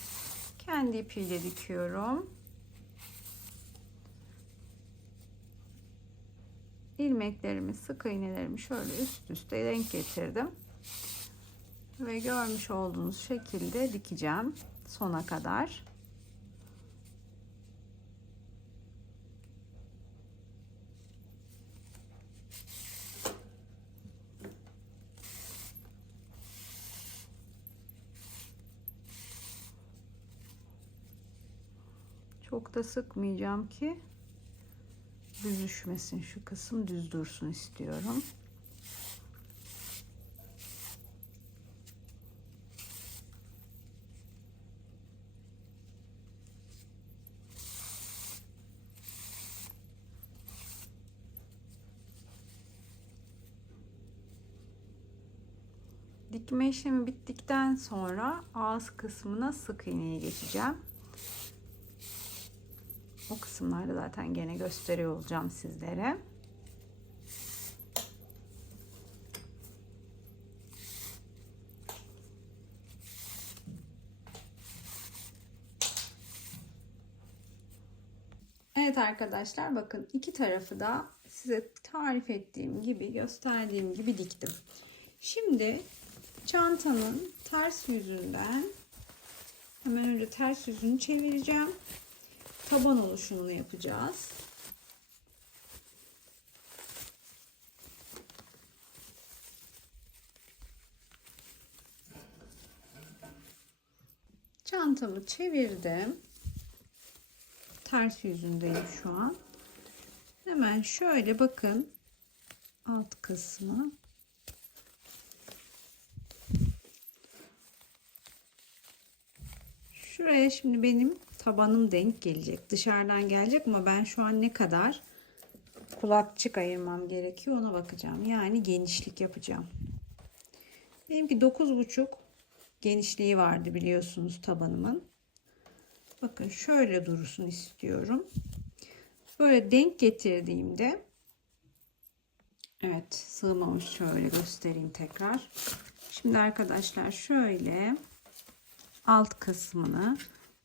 Kendi ipiyle dikiyorum. İlmeklerimi, sık iğnelerimi şöyle üst üste denk getirdim. Ve görmüş olduğunuz şekilde dikeceğim sona kadar. Çok da sıkmayacağım ki büzüşmesin, şu kısım düz dursun istiyorum. Dikme işlemi bittikten sonra ağız kısmına sık iğneye geçeceğim. O kısımlarda zaten gene gösteriyor olacağım sizlere. Evet arkadaşlar, bakın iki tarafı da size tarif ettiğim gibi, gösterdiğim gibi diktim. Şimdi çantanın ters yüzünden hemen önce ters yüzünü çevireceğim. Taban oluşumunu yapacağız. Çantamı çevirdim. Ters yüzündeyim şu an. Hemen şöyle bakın, alt kısmı şuraya, şimdi benim tabanım denk gelecek. Dışarıdan gelecek ama ben şu an ne kadar kulakçık ayırmam gerekiyor ona bakacağım. Yani genişlik yapacağım. Benimki 9,5 genişliği vardı biliyorsunuz tabanımın. Bakın şöyle dursun istiyorum. Böyle denk getirdiğimde, evet sığmamış, şöyle göstereyim tekrar. Şimdi arkadaşlar şöyle alt kısmını,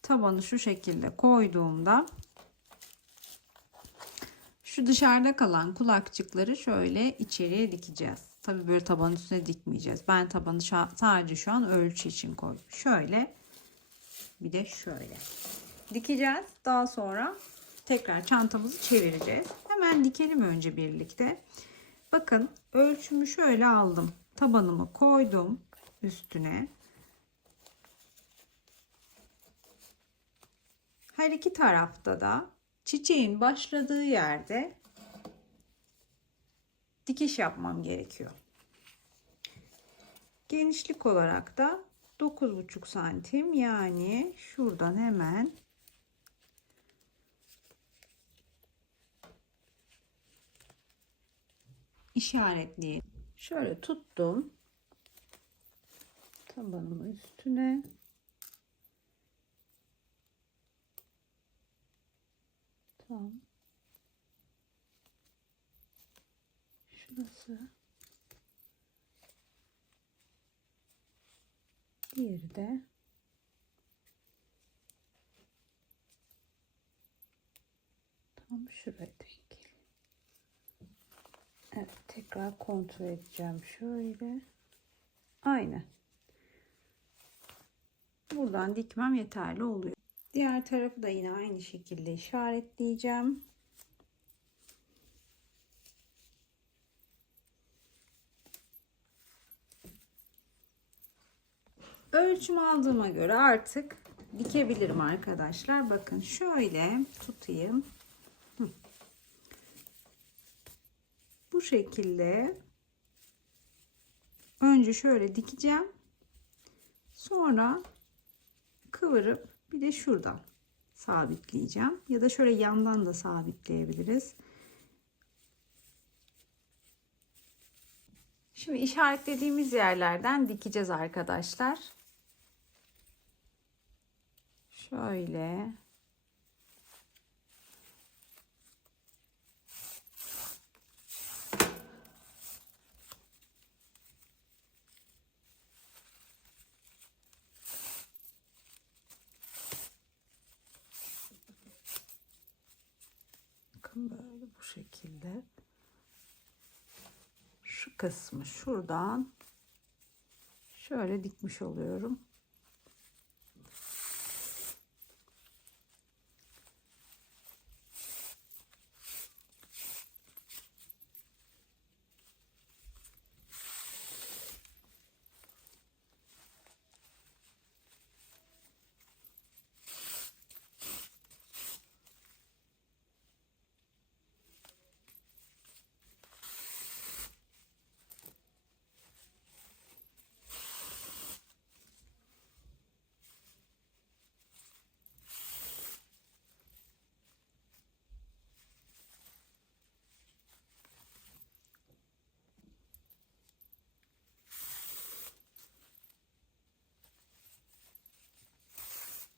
tabanı şu şekilde koyduğumda şu dışarıda kalan kulakçıkları şöyle içeriye dikeceğiz. Tabii böyle tabanın üstüne dikmeyeceğiz. Ben tabanı sadece şu an ölçü için koydum. Şöyle bir de şöyle dikeceğiz. Daha sonra tekrar çantamızı çevireceğiz. Hemen dikelim önce birlikte. Bakın ölçümü şöyle aldım. Tabanımı koydum üstüne. Her iki tarafta da çiçeğin başladığı yerde dikiş yapmam gerekiyor. Genişlik olarak da 9,5 santim, yani şuradan hemen işaretleyelim. Şöyle tuttum tabanımın üstüne. Tamam. Şurası. Diğeri de tam şuraya denk. Evet, tekrar kontrol edeceğim şöyle. Aynı. Buradan dikmem yeterli oluyor. Diğer tarafı da yine aynı şekilde işaretleyeceğim. Ölçüm aldığıma göre artık dikebilirim arkadaşlar. Bakın şöyle tutayım. Bu şekilde önce şöyle dikeceğim. Sonra kıvırıp bir de şuradan sabitleyeceğim. Ya da şöyle yandan da sabitleyebiliriz. Şimdi işaretlediğimiz yerlerden dikeceğiz arkadaşlar. Şöyle. Bakın böyle bu şekilde. Şu kısmı şuradan şöyle dikmiş oluyorum.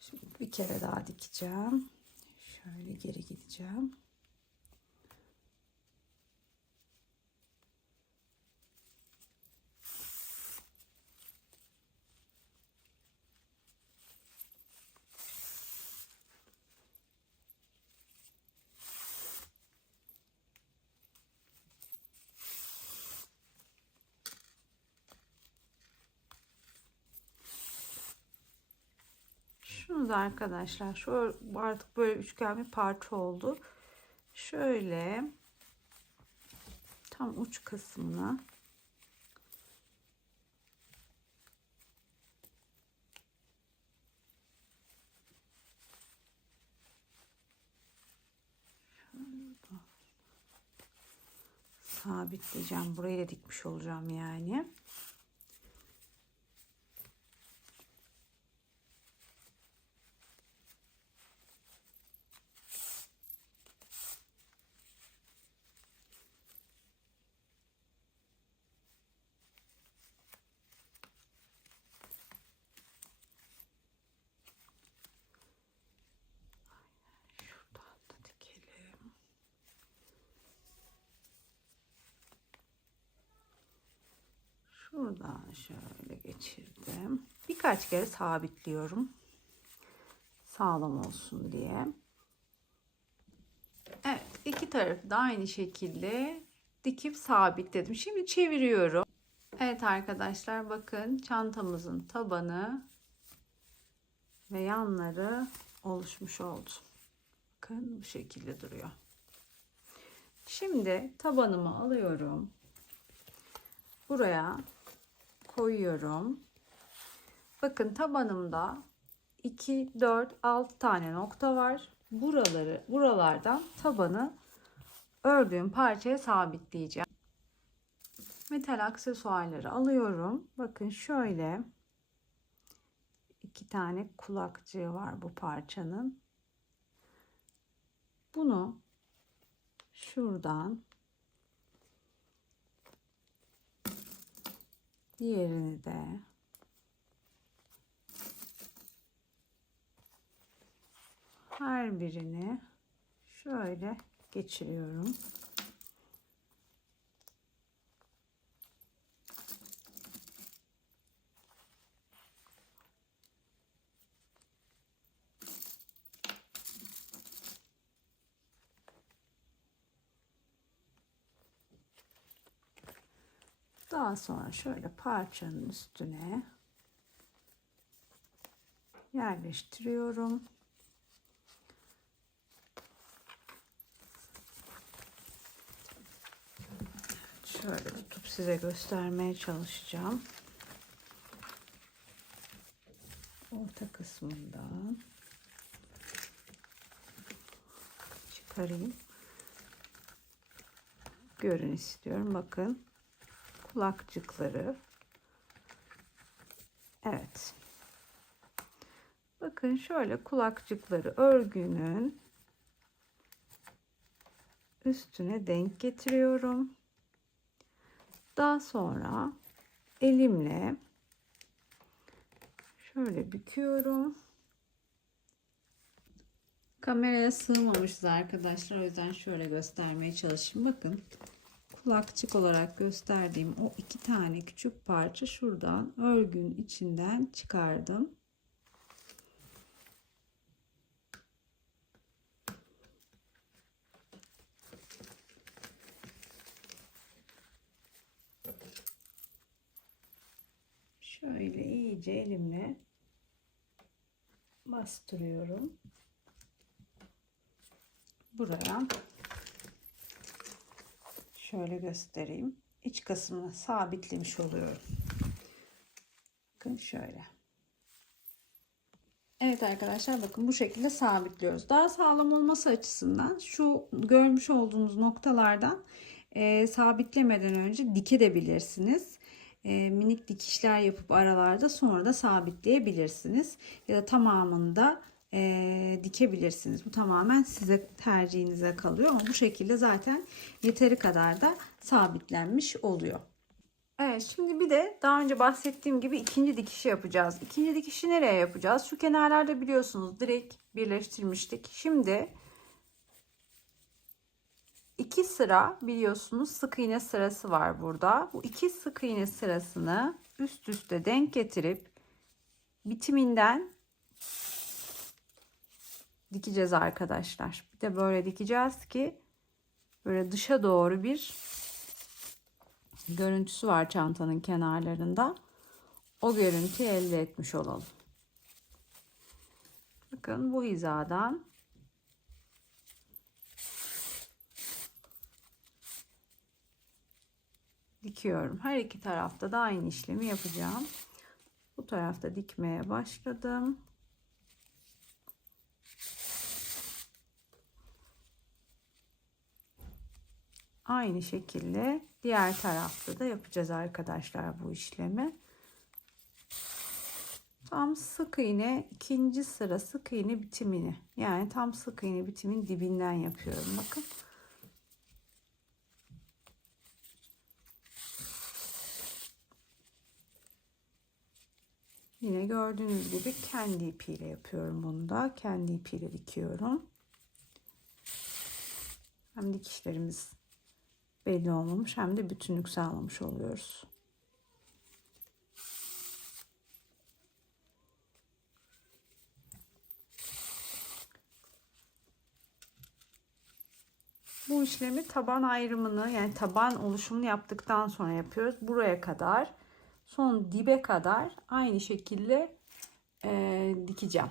Şimdi bir kere daha dikeceğim. Şöyle geri gideceğim. Şunu da arkadaşlar, şu artık böyle üçgen bir parça oldu. Şöyle tam uç kısmına sabitleyeceğim. Burayı da dikmiş olacağım yani. Şuradan şöyle geçirdim. Birkaç kere sabitliyorum. Sağlam olsun diye. Evet, iki tarafı da aynı şekilde dikip sabitledim. Şimdi çeviriyorum. Evet arkadaşlar, bakın çantamızın tabanı ve yanları oluşmuş oldu. Bakın bu şekilde duruyor. Şimdi tabanımı alıyorum. Buraya koyuyorum. Bakın tabanımda 2, 4, 6 tane nokta var. Buralardan tabanı ördüğüm parçaya sabitleyeceğim. Metal aksesuarları alıyorum. Bakın şöyle 2 tane kulakçığı var bu parçanın. Bunu şuradan, diğerini de her birini şöyle geçiriyorum. Daha sonra şöyle parçanın üstüne yerleştiriyorum. Şöyle tutup size göstermeye çalışacağım. Orta kısmından çıkarayım. Görün istiyorum. Bakın kulakçıkları. Evet. Bakın şöyle kulakçıkları örgünün üstüne denk getiriyorum. Daha sonra elimle şöyle büküyorum. Kameraya sığmamışız arkadaşlar. O yüzden şöyle göstermeye çalışayım. Bakın kulakçık olarak gösterdiğim o 2 tane küçük parça şuradan örgünün içinden çıkardım. Şöyle iyice elimle bastırıyorum. Buraya şöyle göstereyim. İç kısmını sabitlemiş oluyorum. Bakın şöyle. Evet arkadaşlar, bakın bu şekilde sabitliyoruz. Daha sağlam olması açısından şu görmüş olduğunuz noktalardan sabitlemeden önce dikebilirsiniz. Minik dikişler yapıp aralarda sonra da sabitleyebilirsiniz. Ya da tamamında dikebilirsiniz. Bu tamamen size, tercihinize kalıyor. Ama bu şekilde zaten yeteri kadar da sabitlenmiş oluyor. Evet, şimdi bir de daha önce bahsettiğim gibi ikinci dikişi yapacağız. İkinci dikişi nereye yapacağız? Şu kenarlarda biliyorsunuz direkt birleştirmiştik. Şimdi 2 sıra biliyorsunuz sık iğne sırası var burada. Bu 2 sık iğne sırasını üst üste denk getirip bitiminden dikeceğiz arkadaşlar. Bir de böyle dikeceğiz ki böyle dışa doğru bir görüntüsü var çantanın kenarlarında. O görüntüyü elde etmiş olalım. Bakın bu hizadan dikiyorum. Her iki tarafta da aynı işlemi yapacağım. Bu tarafta dikmeye başladım. Aynı şekilde diğer tarafta da yapacağız arkadaşlar bu işlemi. Tam sık iğne, ikinci sıra sık iğne bitimini, yani tam sık iğne bitimin dibinden yapıyorum. Bakın. Yine gördüğünüz gibi kendi ipiyle yapıyorum bunu da. Kendi ipiyle dikiyorum. Hem dikişlerimiz belli olmamış hem de bütünlük sağlamış oluyoruz. Bu işlemi taban ayrımını, yani taban oluşumunu yaptıktan sonra yapıyoruz. Buraya kadar, son dibe kadar aynı şekilde dikeceğim.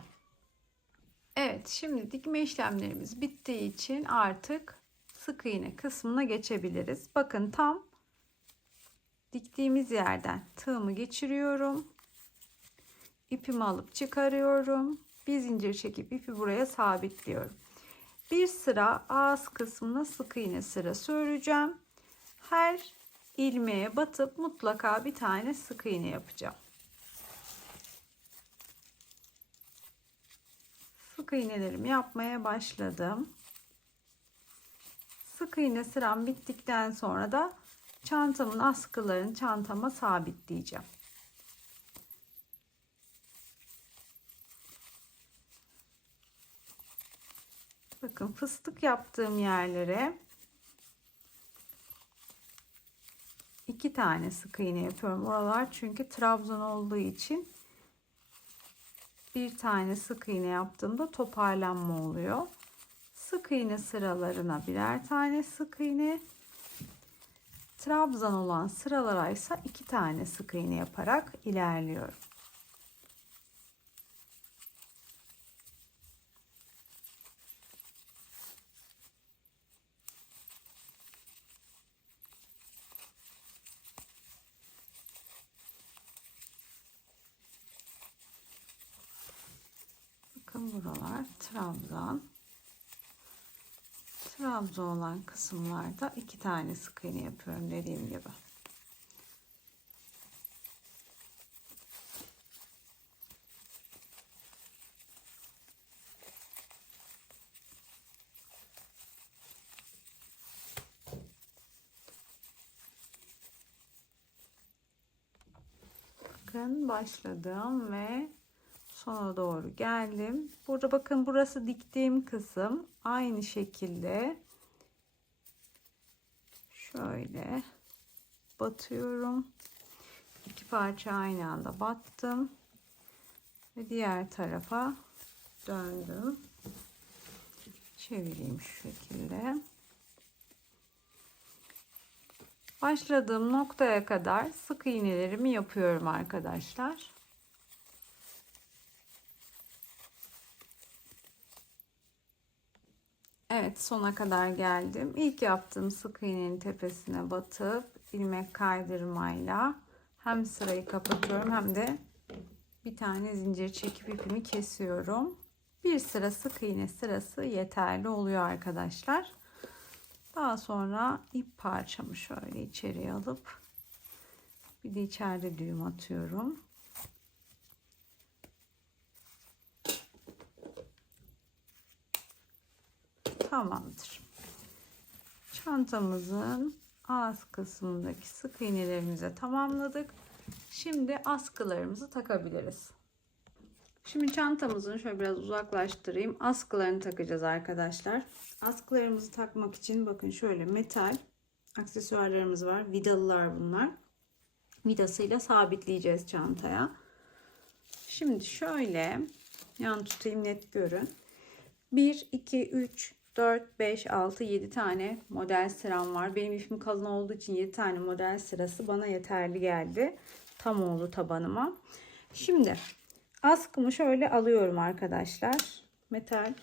Evet, şimdi dikme işlemlerimiz bittiği için artık sık iğne kısmına geçebiliriz. Bakın, tam diktiğimiz yerden tığımı geçiriyorum. İpimi alıp çıkarıyorum. Bir zincir çekip ipi buraya sabitliyorum. Bir sıra ağız kısmına sık iğne sırası öreceğim. Her ilmeğe batıp mutlaka bir tane sık iğne yapacağım. Sık iğnelerimi yapmaya başladım. Sık iğne sıram bittikten sonra da çantamın askılarını çantama sabitleyeceğim. Bakın, fıstık yaptığım yerlere 2 tane sık iğne yapıyorum. Oralar çünkü trabzan olduğu için bir tane sık iğne yaptığımda toparlanma oluyor. Sık iğne sıralarına birer tane sık iğne, trabzan olan sıralara ise 2 tane sık iğne yaparak ilerliyorum. Bakın, buralar trabzan. Trabzan olan kısımlarda 2 tane sık iğne yapıyorum dediğim gibi. Bakın, başladım ve sona doğru geldim. Burada bakın, burası diktiğim kısım. Aynı şekilde şöyle batıyorum. 2 parça aynı anda battım ve diğer tarafa döndüm. Çevireyim şu şekilde. Başladığım noktaya kadar sık iğnelerimi yapıyorum arkadaşlar. Evet, sona kadar geldim. İlk yaptığım sık iğnenin tepesine batıp ilmek kaydırmayla hem sırayı kapatıyorum hem de bir tane zincir çekip ipimi kesiyorum. Bir sıra sık iğne sırası yeterli oluyor arkadaşlar. Daha sonra ip parçamı şöyle içeriye alıp bir de içeride düğüm atıyorum. Tamamdır. Çantamızın ağız kısmındaki sık iğnelerimizi tamamladık. Şimdi askılarımızı takabiliriz. Şimdi çantamızın şöyle biraz uzaklaştırayım. Askılarını takacağız arkadaşlar. Askılarımızı takmak için bakın, şöyle metal aksesuarlarımız var. Vidalılar bunlar. Vidasıyla sabitleyeceğiz çantaya. Şimdi şöyle yan tutayım, net görün. 1, 2, 3, 4, 5, 6, 7 tane model sıram var. Benim ipim kalın olduğu için 7 tane model sırası bana yeterli geldi. Tam oldu tabanıma. Şimdi askımı şöyle alıyorum arkadaşlar. Metal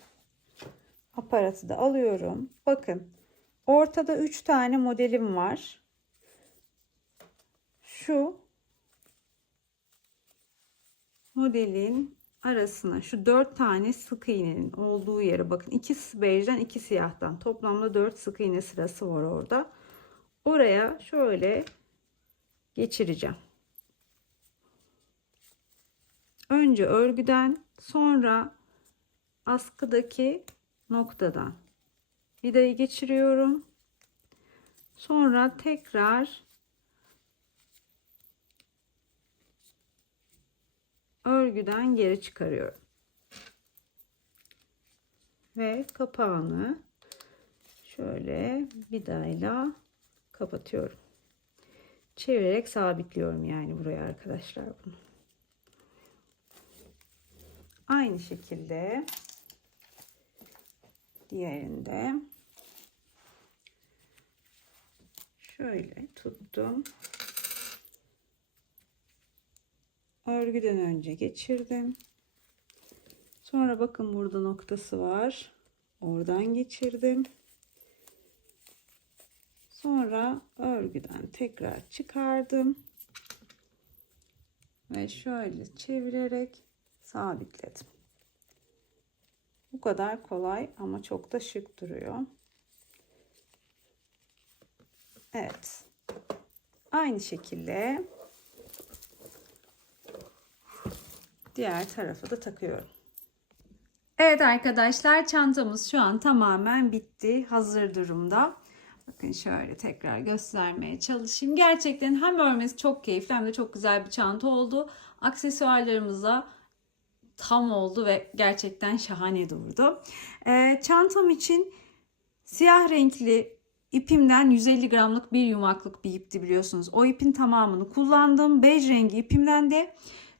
aparatı da alıyorum. Bakın, ortada 3 tane modelim var. Şu modelin arasına şu 4 tane sık iğnenin olduğu yere bakın. İkisi bejden, iki siyahtan. Toplamda 4 sık iğne sırası var orada. Oraya şöyle geçireceğim. Önce örgüden, sonra askıdaki noktadan vidayı geçiriyorum. Sonra tekrar örgüden geri çıkarıyorum. Ve kapağını şöyle vidayla kapatıyorum. Çevirerek sabitliyorum yani buraya arkadaşlar bunu. Aynı şekilde diğerinde şöyle tuttum. Örgüden önce geçirdim. Sonra bakın burada noktası var. Oradan geçirdim. Sonra örgüden tekrar çıkardım. Ve şöyle çevirerek sabitledim. Bu kadar kolay ama çok da şık duruyor. Evet. Aynı şekilde diğer tarafa da takıyorum. Evet arkadaşlar, çantamız şu an tamamen bitti. Hazır durumda. Bakın şöyle tekrar göstermeye çalışayım. Gerçekten hem örmesi çok keyifli hem de çok güzel bir çanta oldu. Aksesuarlarımız da tam oldu ve gerçekten şahane durdu. Çantam için siyah renkli ipimden 150 gramlık bir yumaklık bir ipti biliyorsunuz. O ipin tamamını kullandım. Bej rengi ipimden de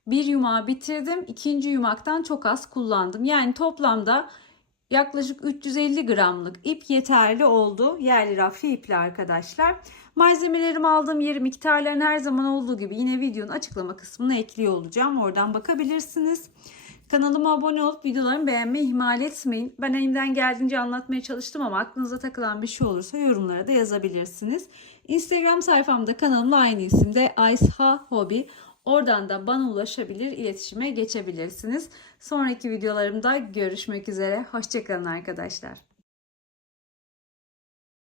bir yumağı bitirdim. İkinci yumaktan çok az kullandım. Yani toplamda yaklaşık 350 gramlık ip yeterli oldu. Yerli rafya ipli arkadaşlar. Malzemelerimi aldığım yeri, miktarlarını her zaman olduğu gibi yine videonun açıklama kısmına ekliyor olacağım. Oradan bakabilirsiniz. Kanalıma abone olup videolarımı beğenmeyi ihmal etmeyin. Ben elimden geldiğince anlatmaya çalıştım ama aklınıza takılan bir şey olursa yorumlara da yazabilirsiniz. Instagram sayfamda kanalımla aynı isimde Aysha Hobby. Oradan da bana ulaşabilir, iletişime geçebilirsiniz. Sonraki videolarımda görüşmek üzere. Hoşça kalın arkadaşlar.